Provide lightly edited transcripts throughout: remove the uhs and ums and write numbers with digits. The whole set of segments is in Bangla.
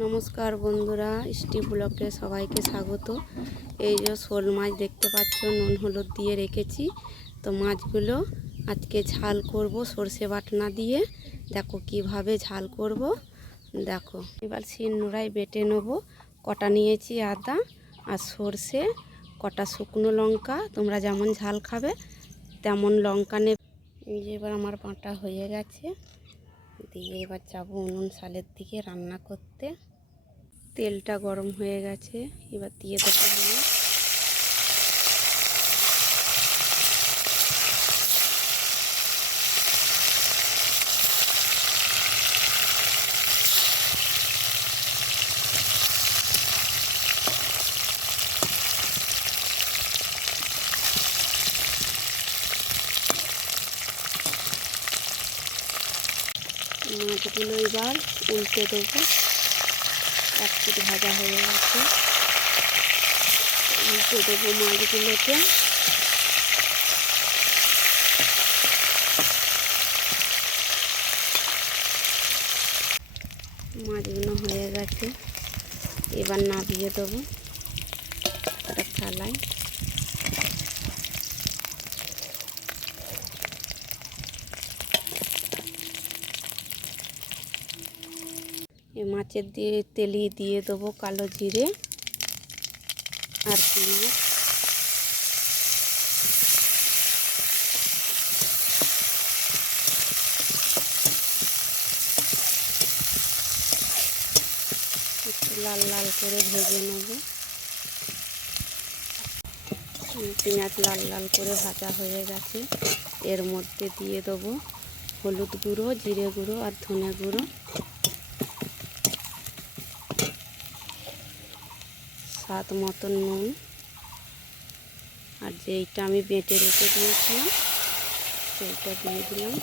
নমস্কার বন্ধুরা, স্টিভ ব্লকে সবাইকে স্বাগত। এই যে শোল মাছ দেখতে পাচ্ছ, নুন হলুদ দিয়ে রেখেছি। তো মাছগুলো আজকে ঝাল করব সর্ষে বাটনা দিয়ে। দেখো কিভাবে ঝাল করব, দেখো। এবার শিলনোড়ায় বেটে নেব। কটা নিয়েছি আদা আর সর্ষে, কটা শুকনো লঙ্কা, তোমরা যেমন ঝাল খাবে তেমন লঙ্কা নেবে। এবার আমার বাটা হয়ে গেছে, দিয়ে এবার যাবো উনুন শালের দিকে রান্না করতে। তেলটা গরম হয়ে গেছে, এবার দিয়ে দেবো মাছ। মাছগুলো এবার উল্টে দেবো। এক পিঠ ভাজা হয়ে গেছে, উল্টে দেবো মাছগুলোকে। মাছগুলো হয়ে গেছে, এবার নামিয়ে দেবো একটা থালায়। এই মাছের দিয়ে তেলে দিয়ে দেবো কালো জিরে আর পেঁয়াজ। একটু লাল লাল করে ভেজে নেব। পেঁয়াজ লাল লাল করে ভাজা হয়ে গেছে, এর মধ্যে দিয়ে দেবো হলুদ গুঁড়ো, জিরে গুঁড়ো আর ধনে গুঁড়ো, স্বাদ মতন নুন, আর যেইটা আমি বেটে রেখে দিয়েছিলাম সেইটা দিয়ে দিলাম।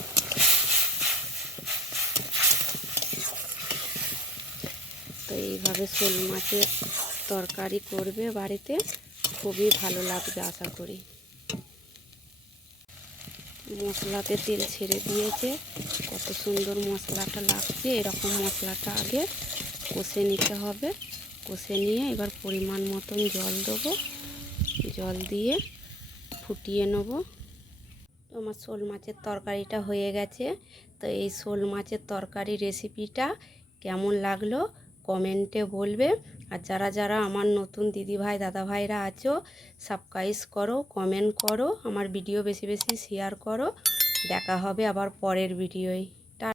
তো এইভাবে শোল মাছের তরকারি করবে বাড়িতে, খুবই ভালো লাগবে আশা করি। মশলাতে তেল ছেড়ে দিয়েছে, কত সুন্দর মশলাটা লাগছে। এরকম মশলাটা আগে কষে নিতে হবে। কষে নিয়ে এবার পরিমাণ মতন জল দেবো, জল দিয়ে ফুটিয়ে নেব। আমার শোল মাছের তরকারিটা হয়ে গেছে। তো এই শোল মাছের তরকারি রেসিপিটা কেমন লাগলো কমেন্টে বলবে। আর যারা যারা আমার নতুন দিদিভাই দাদাভাইরা আছো, সাবস্ক্রাইব করো, কমেন্ট করো, আমার ভিডিও বেশি বেশি শেয়ার করো। দেখা হবে আবার পরের ভিডিওয়।